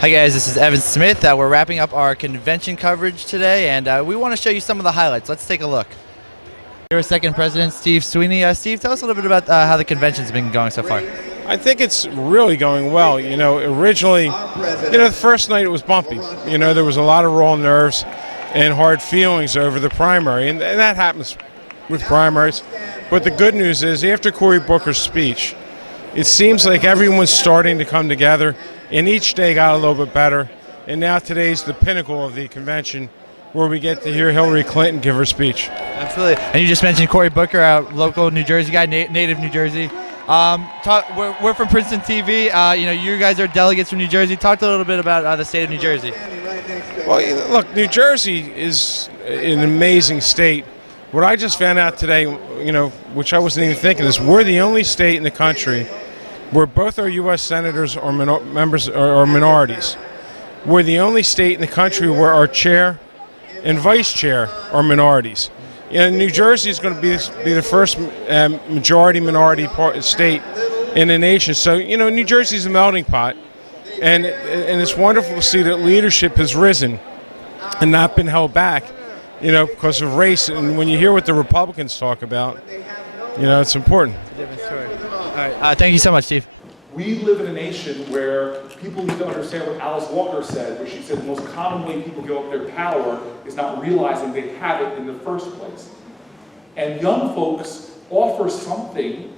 Hi guys, this is Evan Smith. We're wrapping up our convention coverage today, and we want to show you some of the highlights. Let's take a look. Your second president, Steve Sweeney. Steve, tell us a little bit about how the convention's been going so far. I think it's really going well. You know, originally, the first night it was bumpy. You know, there was a lot of raw nerves and hard feelings over the primary, and that happens with primaries. But the good news is, after Cory Booker's speech, it seems like everyone's starting to come together, and each day got a little bit better. And now today's the pinnacle of the convention, where we get to hear Hillary Clinton give her speech. Absolutely. And you just mentioned Cory Booker, our local New Jersey guy, native New Jersey. We're from Princeton TV. You guys are delegates from New Jersey. Talk a little bit about the state of New Jersey. Well, look, New Jersey is an amazing state. What I just found out today, which I wasn't even thinking, is we're the only state in the country where both our U.S. senators are members or minorities. We're the only state in the country where our chair and vice chair are minorities. New Jersey is going to be the first majority-minority state in the nation. So, New Jersey is a melting pot, and it's wonderful to see that leadership has risen and not been held back, because of race. And when you hear what the Republicans talk about, it's important. It's a different story. All right. Thank you so much, Steve. We live in a nation where people need to understand what Alice Walker said, where she said the most common way people give up their power is not realizing they have it in the first place. And young folks offer something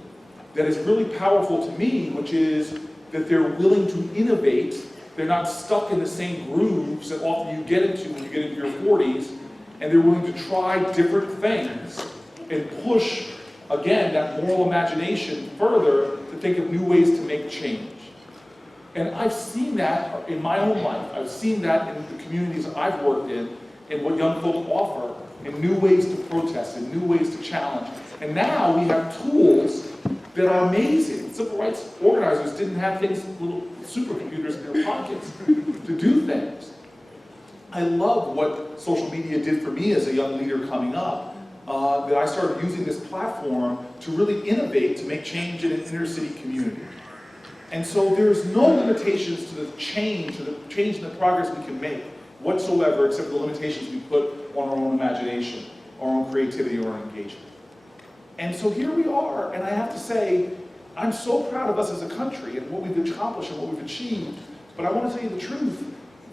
that is really powerful to me, which is that they're willing to innovate. They're not stuck in the same grooves that often you get into when you get into your 40s, and they're willing to try different things and push, again, that moral imagination further to think of new ways to make change. And I've seen that in my own life. I've seen that in the communities I've worked in and what young folks offer in new ways to protest, in new ways to challenge. And now we have tools that are amazing. Civil rights organizers didn't have things, little supercomputers in their pockets to do things. I love what social media did for me as a young leader coming up, that I started using this platform to really innovate, to make change in an inner city community. And so there's no limitations to the change in the progress we can make whatsoever, except for the limitations we put on our own imagination, our own creativity, or our engagement. And so here we are, and I have to say, I'm so proud of us as a country and what we've accomplished and what we've achieved, but I want to tell you the truth,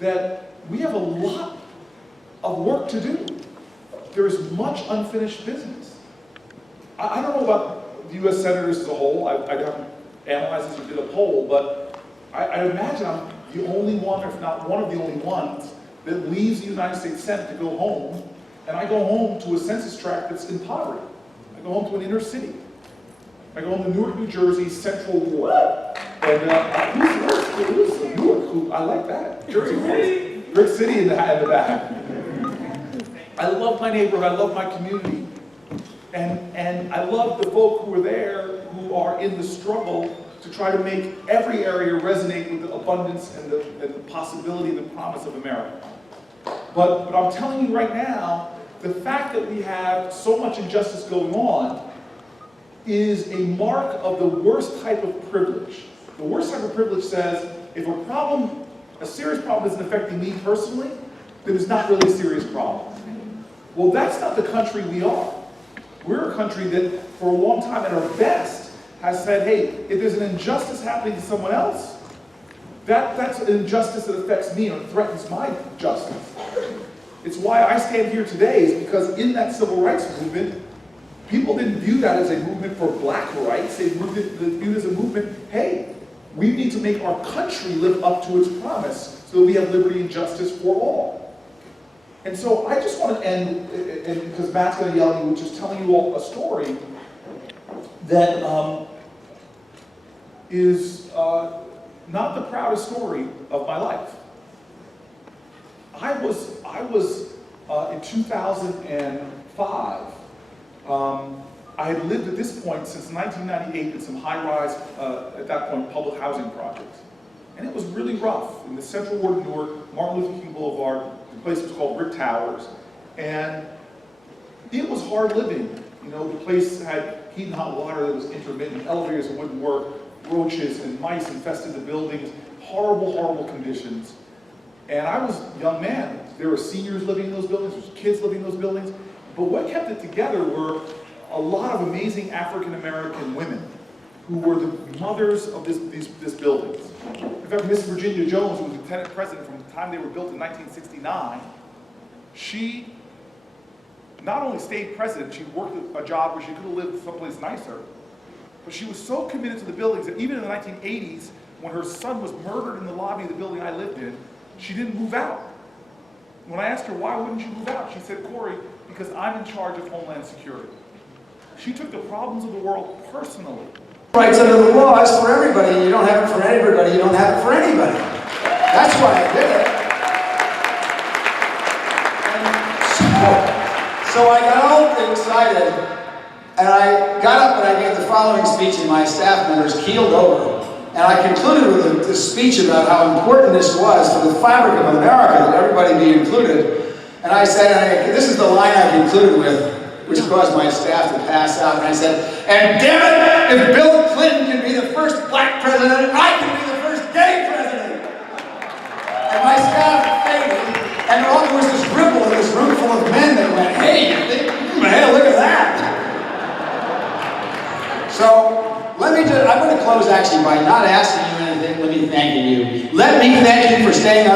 that we have a lot of work to do. There is much unfinished business. I don't know about the U.S. senators as a whole. I haven't analyzed this or did a poll, but I imagine I'm the only one, if not one of the only ones, that leaves the United States Senate to go home, and I go home to a census tract that's in poverty. I go home to an inner city. I go home to Newark, New Jersey, Central Ward. And who's Newark? I like that. Jersey Ward. Brick City in the back. I love my neighborhood, I love my community. And I love the folk who are there, who are in the struggle to try to make every area resonate with the abundance and the possibility and the promise of America. But I'm telling you right now, the fact that we have so much injustice going on is a mark of the worst type of privilege. The worst type of privilege says, if a serious problem isn't affecting me personally, then it's not really a serious problem. Well, that's not the country we are. We're a country that, for a long time, at our best, has said, hey, if there's an injustice happening to someone else, that's an injustice that affects me or threatens my justice. It's why I stand here today, is because in that civil rights movement, people didn't view that as a movement for black rights. They viewed it as a movement, hey, we need to make our country live up to its promise so that we have liberty and justice for all. And so I just want to end, and because Matt's going to yell at me, which is telling you all a story that is not the proudest story of my life. I was in 2005. I had lived at this point since 1998 in some high-rise, at that point, public housing projects. And it was really rough. In the Central Ward of Newark, Martin Luther King Boulevard, the place was called Brick Towers. And it was hard living. The place had heat and hot water that was intermittent, elevators that wouldn't work, roaches and mice infested the buildings, horrible, horrible conditions. And I was a young man. There were seniors living in those buildings, there was kids living in those buildings. But what kept it together were a lot of amazing African-American women who were the mothers of this buildings. In fact, Miss Virginia Jones, who was lieutenant president from the time they were built in 1969, she not only stayed president, she worked a job where she could have lived someplace nicer, but she was so committed to the buildings that even in the 1980s, when her son was murdered in the lobby of the building I lived in, she didn't move out. When I asked her, why wouldn't you move out? She said, Corey, because I'm in charge of Homeland Security. She took the problems of the world personally. Rights under the law is for everybody. You don't have it for everybody, you don't have it for anybody. That's why I did it. So I got all excited, and I got up and I gave the following speech, and my staff members keeled over. And I concluded with this speech about how important this was for the fabric of America, that everybody be included. And I said, this is the line I concluded with, which caused my staff to pass out. And I said, and damn it, if Bill Clinton can be the first black president, I can be the first gay president. And my staff faded, and all there was this ripple in this room full of men that went, hey, look at that. So, I'm going to close actually by not asking you anything, let me thanking you. Let me thank you for standing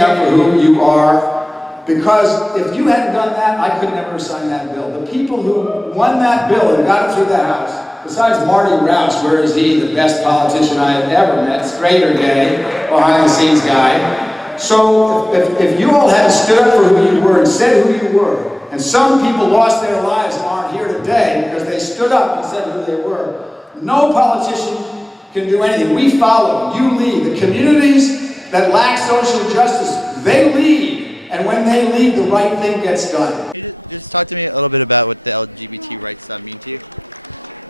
up for who you are, because if you hadn't done that, I could never have signed that bill. The people who won that bill and got it through the House, besides Marty Rouse, where is he, the best politician I have ever met, straight or gay, behind-the-scenes guy. So if you all hadn't stood up for who you were and said who you were, and some people lost their lives and aren't here today because they stood up and said who they were, no politician can do anything. We follow, you lead. The communities that lack social justice, they lead. And when they lead, the right thing gets done. Can you just talk to me a little bit about what the LGBT rights mean to you?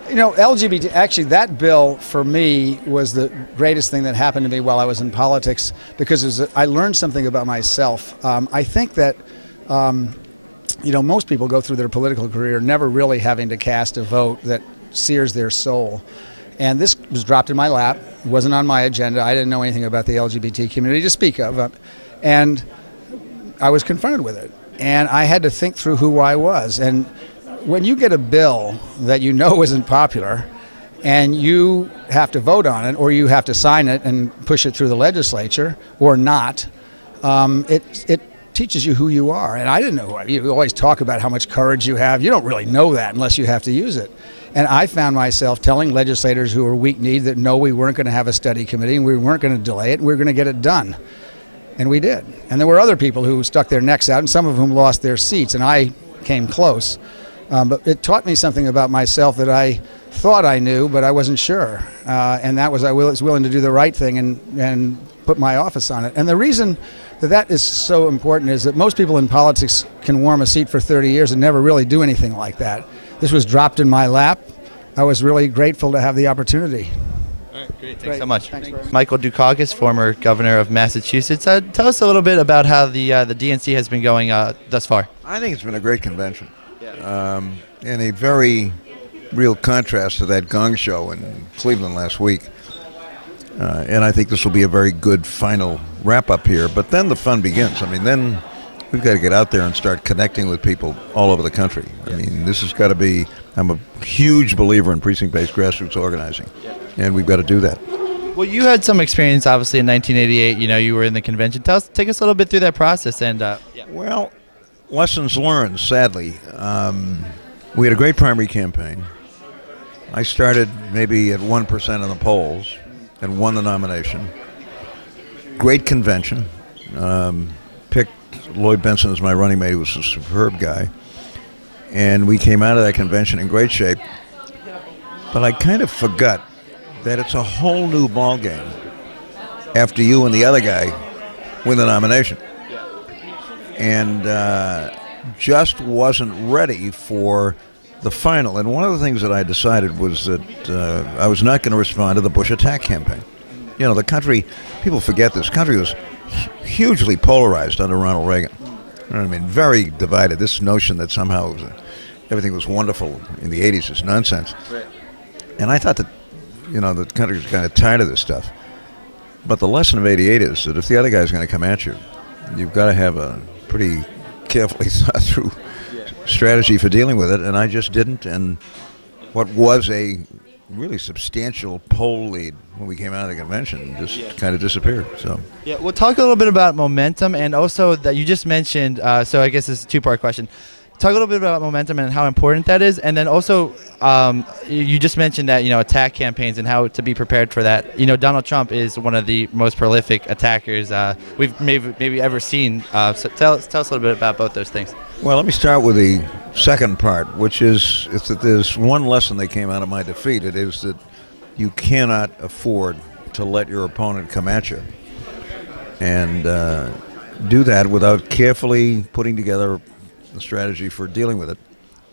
You know, LGBT, actually that bill for me was the greatest thing that happened to me while I was in politics, because I learned something about myself. I think that you know, most people go through their political career never really having to cast a vote that sears their soul. And this was dropped in my lap. It wasn't on my agenda. I didn't know anything about the LGBT community to speak of. And I was confronted with it. And I had to think through who I was. And when you get a bill that you know isn't popular and you have to vote on it, or you have to sign it and push it through the legislature or not, it teaches you who you are. And I didn't know who I am. You always talk about how much courage you have. You don't really know that unless you have to use it. And I found myself telling legislators who were weak-kneed that no, we weren't going to have a study committee and we weren't going to delay it, and we were going to get it done. And we did. And there were other people who stuck their necks out, and some of whom lost their seats, and I came close. But it taught me something about myself that I thought I knew, but I wasn't sure. And that was I was willing to do the right thing and put my office on it. And the reason that is so important is that most people in politics can warm a seat for 30 years and never really do anything like that. This was dropped in my lap. I was really grateful to have the opportunity. All right, great. Thanks so much. Thanks, Michael Dukakis, former governor of Massachusetts. Tell us a little bit about how the DNC has been going thus far. I think it's been a great convention. And a very real contrast to that gong show in Cleveland last week. And I think this will be a very good final wrap-up here. But then the fun begins. I mean, then we've got to get out there and start connecting with people all over the country. I mean, this has got to be, I'm a huge believer in precinct-based grassroots organizing, and we've got to do that. Well, you had some experience, obviously, in 1988. You know, you were in the convention. Take us a little bit through that process. And Well, lessons learned, sadly. We had a great primary campaign. I started maybe at 1% in the polls and won the nomination. Great convention. Picked Lloyd Benson as my running mate. He was a superb guy. And we came out of that convention in great shape. But I kind of forgot that it's a whole new ball game after you and the other guy win the nomination. And just wasn't ready for the final. And one of the things that I decided was that I was not going to respond to the Bush attack campaign. You know, the country, people forget this, country was hugely polarized under Ronald Reagan. You know what I mean? Very divided. This notion that somehow everything was wonderful in the 80s is nonsense. Right. And I thought that, you know, the country was kind of tired of this stuff. But the lesson of '88 is that if the other guy's going to come at you, you've got to have a pretty carefully thought through strategy for dealing with it, and I just didn't. And what was a really substantial poll lead when we came out of the convention just kind of disappeared. So Yeah, we'll talk a little bit about momentum, and also that you just mentioned. So I guess this is a two-part question. Talk a little bit about momentum and how important that is, and then also you just mentioned that attack campaigns and how to be prepared for that. Donald Trump is one of the most prolific attackers we've maybe ever seen. So tell us a little bit about both those things. Well, let me start with the second part, which is that there's one lesson that came out of my defeat. It is that you cannot afford to let your opponent come at you, and do that without carefully putting together a strategy for dealing with it,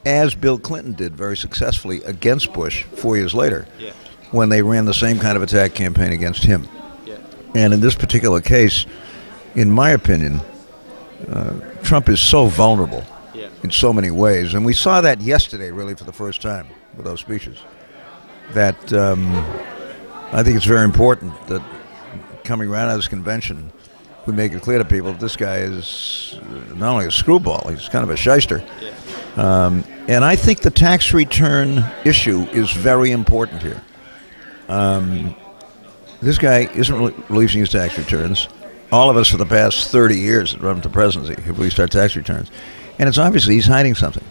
as Bill Clinton did very successfully against Bush 4 years later, when they ran the same kind of attack campaign against him. And in this particular case, in my opinion, Trump is so vulnerable in so many ways, and we saw that yesterday really for the first time with those speeches, that I think it's very important that coming right out of this convention we make it clear to people that this guy is not only a screwball, he's kind of a shyster. And I think the tax return issue is very important here. This guy isn't releasing his tax returns. All of us for the past 30 years that run to presidency have released our tax returns. And it's obviously he's hiding something.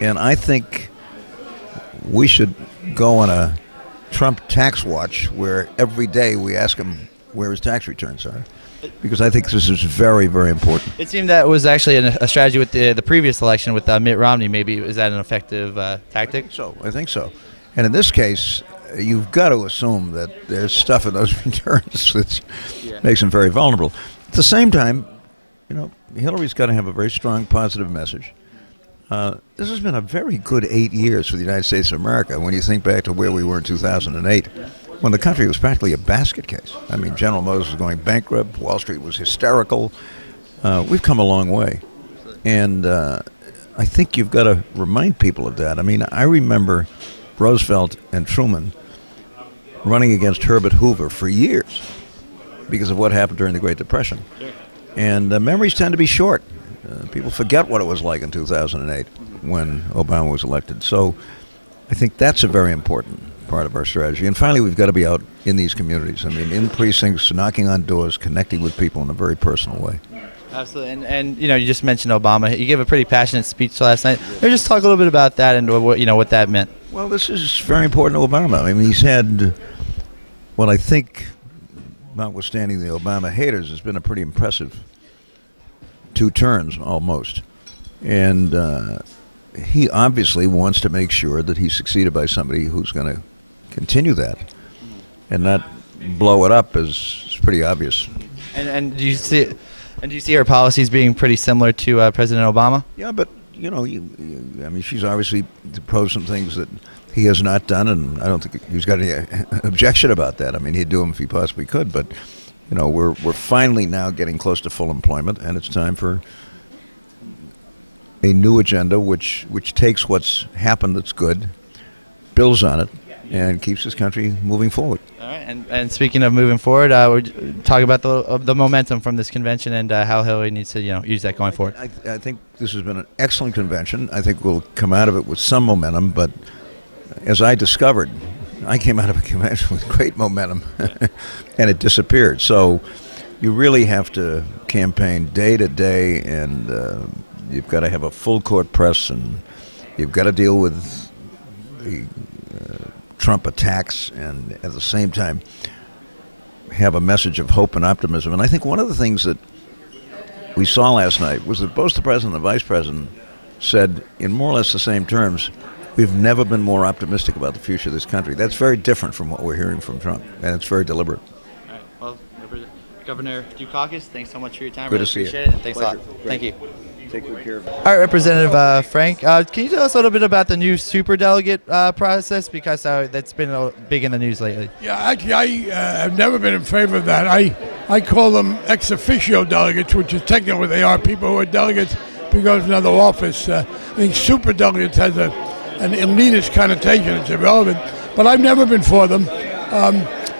And I think we should go on a Trump tax watch where every day we ask him where his tax returns are. Because I think this is very, very important. It seemed that was actually a strategy with the previous election with Mitt Romney. Maybe is that an effective tactic? I think so. And in this case, you've got to assume that there's stuff in those returns that makes him very vulnerable. At the same time, Hillary's got to have a very strong positive message. This has been a very good 8 years for the United States of America when you think back to where we were in 2008. When the country was practically a basket case. I mean, General Motors was going bankrupt. Wall Street was hysterical. We've come a long way. And I think you've got to remind people of that. I mean, I remember Roosevelt and Truman running against Herbert Hoover for years because of what happened during the Great Depression. And memories tend to be short. People forget what it was like in 2008 when Obama was elected. So I think that's a very important part of our strategy. And finally, we've got to be out in these communities. I mean, in precincts, knocking on doors, connecting with people in a very personal way. Absolutely. And you just mentioned Obama. You gave a pretty passionate speech last night. Maybe just talk a little bit about that and what that meant. Well, this is very important to Obama. I mean, he's had what I think, notwithstanding the Obama haters, has been a pretty impressive 2 terms almost. And he obviously wants to make sure that he's succeeded by somebody who's going to continue that and not blow it up, is pretty obvious. And do you see her policies being pretty similar to President Obama? Yeah, but I mean, she's obviously proposed some things that he has not done, and I don't think he's got any objection about that. I mean, he'd do them if he possibly could, but we're finally now getting close to full employment, and it's time for a new agenda which takes what's happened that's good, builds on it, and keeps this country moving forward. All right, and speaking of moving forward, we're talking about the momentum from this convention and how Hillary needs to use that going forward. I think this has been an excellent convention. I think we'll come out of it with some momentum, but as I discovered, I came out of a convention with great momentum, and it disappeared. So you really have to campaign day to day, and you've got to have a full court press, and you've got to deal with the Trump attacks, and at the same time have a message of hope and optimism. And I think one of the things that we saw last night was that both the president and the vice president said in more or less the same terms, we've never been more optimistic about the future of this country. That's very different from what we're hearing from Trump, and it's very deliberate. All right. Well, Governor Dukakis, thanks so much for your time. Good really to see you. Appreciate it. And thanks Pleasure. a lot. Great. Thank you. Take good care of it. All right, Representative Frank, can you tell us a little bit about the new superdelegate process, because that's been big in the news lately? Yeah, actually, I have never been in favor of that. I call them ex officio delegates, which is technically what they are, people who are delegates because of another office. I think superdelegates has an elitist connotation. It's irrelevant, but I've never been for them.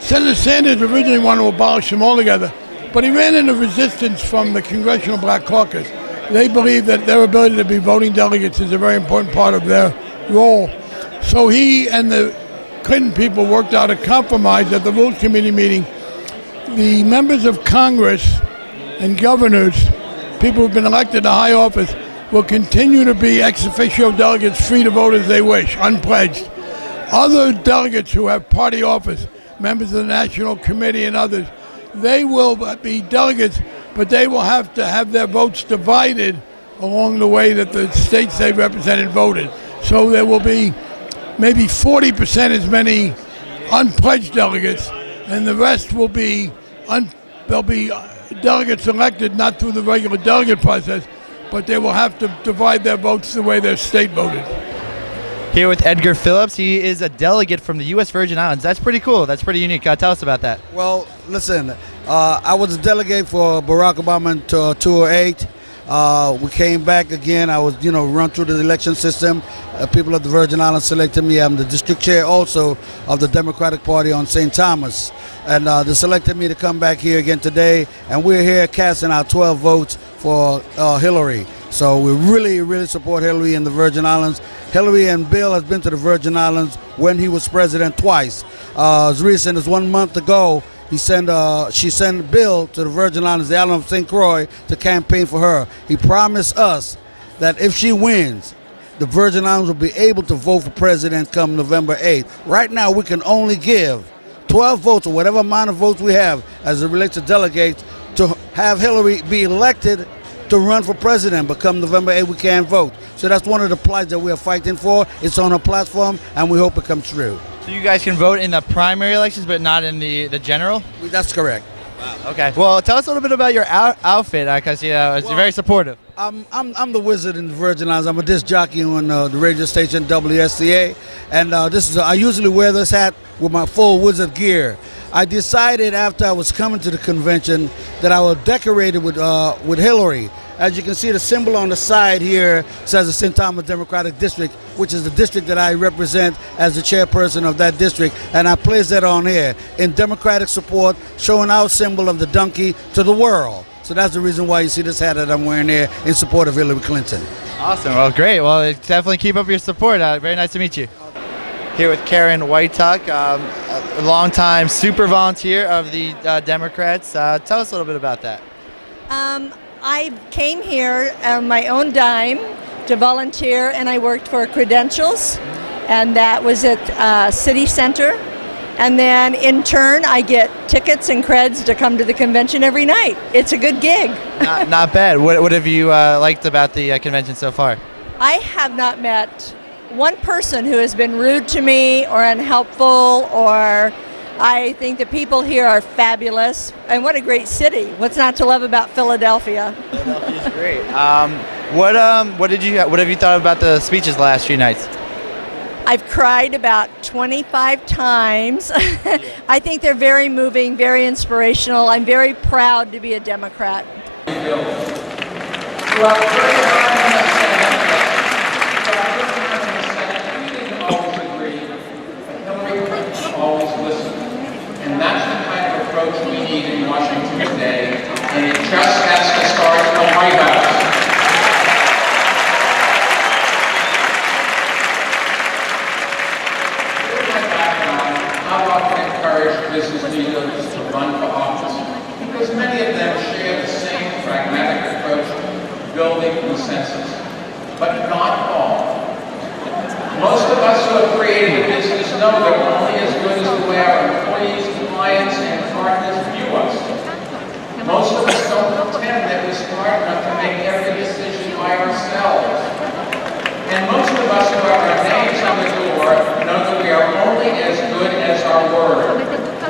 Senator Sanders originally wanted to abolish them altogether, but he ran into resistance from the Congressional Black Caucus. They believe that their ability to be voting delegates is a very important part of their role. So he and the Clinton people worked out a compromise at the Rules Committee meeting. The members of Congress and governors, people who've been elected to high office, will continue to be ex officio delegates, free to vote as they wish, unpledged. Other delegates who have party office, members of the National Committee and others, they will be delegates, but they will have to have their votes divided along the way that the states they represented voted. So there will be maybe 40% as many unpledged delegates, and the rest will be there'll be delegates elected not through the regular delegate process, but they will have to divide their votes the way their state voted. Here with Edgar Phillips. He is a delegate from the U.S. Virgin Islands. That's pretty cool. That's pretty unique. Tell us about that. Well, listen, I was a delegate for Barack Obama in 2008. We came back again. I was, run through the election system. People of the Virgin Islands selected me. I'm the district chair also of the Democratic Party on St. Thomas. And they selected me to come back here again today. And we're here casting our 12 votes for Hillary. So we really, really support Hillary in the Virgin Islands. Hillary and Bill has been to the Virgin Islands when he was president twice. As recent as 1 month ago, she sent Bill to the Virgin Islands, the island of St. Croix, to campaign for her. He promised us that if she wins, the Virgin Islands will be able to vote for president come November 8th. Right now, we can only give 12 votes, or whatever amount of votes we have as it relates to delegates, to have Hillary be elected to run for president, but come November 8th, we can't vote. So that's one of the plights that we're fighting for. It's on a platform, and we hope it comes true. So you guys can vote in the primary elections, but not in the general? That's correct. Wow. Okay. Well, tell us a little bit about your outfit, because you're very supportive. I'm the wizard in the Virgin Islands. I'm a disc jockey on the radio station WSCA, and I usually wear this hat with my full wizard gear. I decided after I was coming to the convention that I would decorate it with Hillary. As you can see, the symbol on the side here says the St. Thomas Democratic District, which is the district that I represent as the chairperson of that district, and I place that on here in democratic support, showing our symbol of the donkey to the world. So that's the reason why you see this hat that I'm wearing here in support of Hillary Clinton. Awesome. Well, great. Well, definitely keep up your support. Very nice to meet you. Here with Karen Whitetuck, a longtime super volunteer of the Democrats. Tell us a little bit about that. I came here on my own dime to volunteer, and I worked for Credentials, and that was at City Center. And then in turn, I get tickets and creds to come to the convention every night. It's a good gig. Not bad. What have you liked about the convention so far? I have not met one person who has been rude to me or unhelpful, or I think the people here are fabulous. And what a great city. What's not to love about Philadelphia? Philadelphia's great. What have you thought about the speeches the last few nights? I've cried about 25 times. I think they're very moving, very inspirational. I'm very proud to be a Democrat. Always listen. And that's the kind of approach we need in Washington today. And it just has to start in the White House. I've often encouraged business leaders to run for office because many of them share the same pragmatic approach to building consensus, but not all. Most of us who have created a business know that we're only as good as the way our employees, clients, and partners view us. Most of us don't pretend that we're smart enough to make every decision by ourselves. And most of us who have our names on the door know that we are only as good as our word,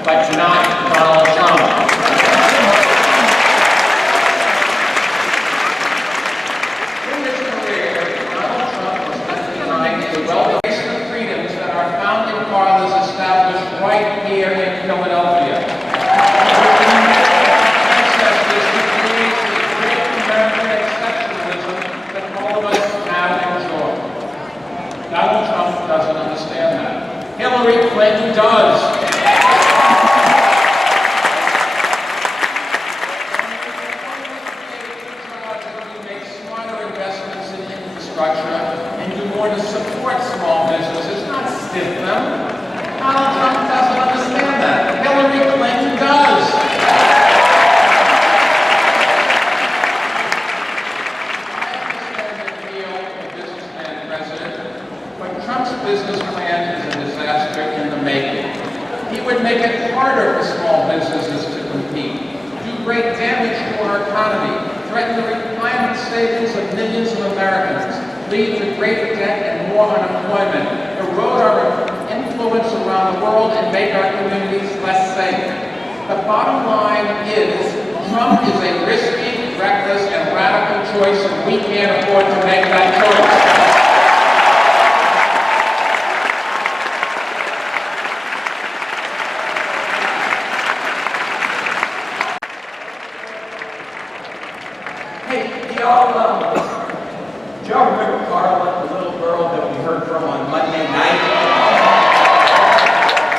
but not Donald Trump. In his career, Donald Trump was left behind the well-based freedoms that our founding fathers established right here in Philadelphia. Ancestors who created the great American exceptionalism that all of us have enjoyed. Donald Trump doesn't understand that. Hillary Clinton does. infrastructure and do more to support small businesses, not stiff them. Donald Trump doesn't understand that. Hillary Clinton does. I understand the appeal of the businessman president, but Trump's business plan is a disaster in the making. He would make it harder for small businesses to compete, do great damage to our economy, threaten the retirement savings of millions of Americans, lead to greater debt and more unemployment, erode our influence around the world, and make our communities less safe. The bottom line is, Trump is a risky, reckless, and radical choice, and we can't afford to make that choice. Do y'all remember Carla, the little girl that we heard from on Monday night?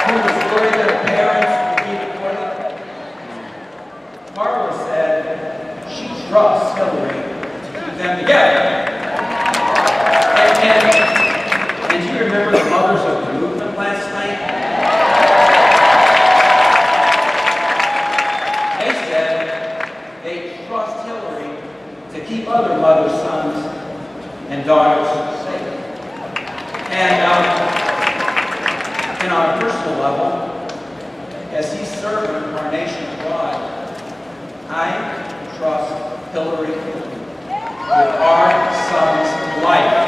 Who was worried that her parents would be deported? Carla said she trusts Hillary to keep them together. And do you remember the mothers of the movement last night? They said they trust Hillary to keep other mothers, sons, and daughters safe. And on a personal level, as he served our nation abroad, I trust Hillary with our son's life.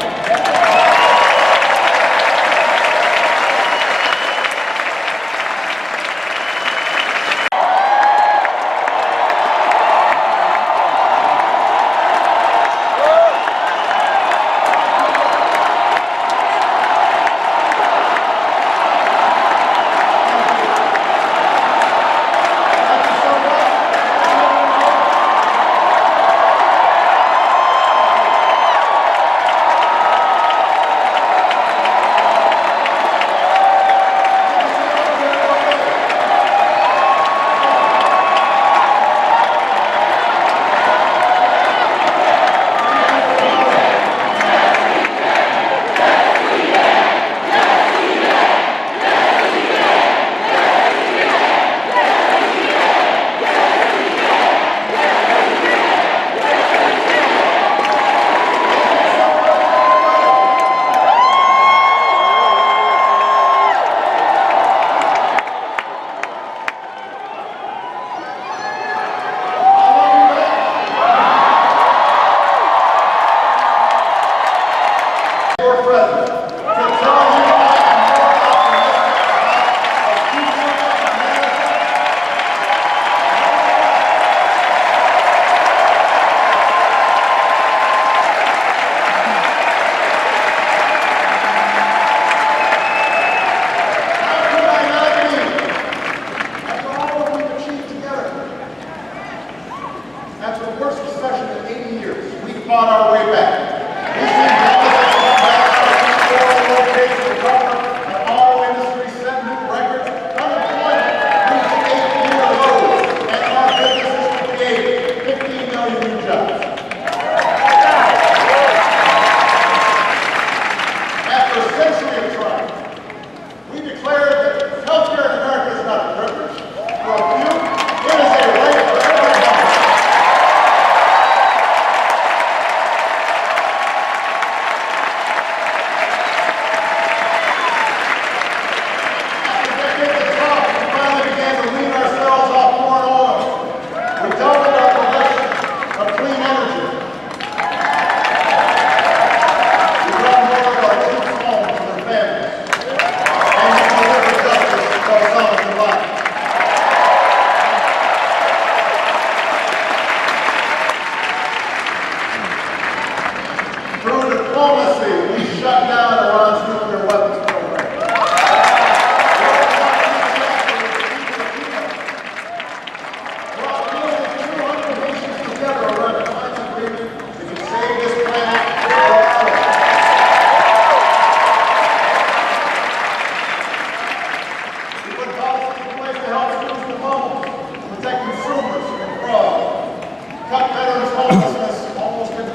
cut veterans' homelessness almost in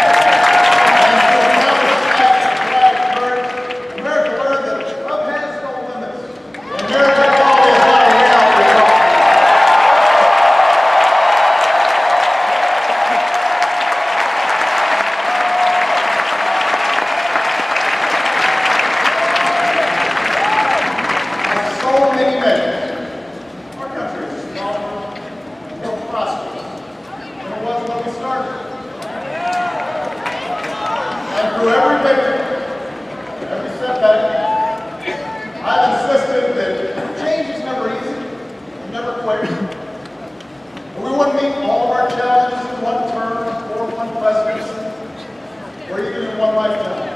half. And through every victory, every setback, I've insisted that change is never easy, never quick. We wouldn't meet all of our challenges in one term or one presidency, or even in one lifetime.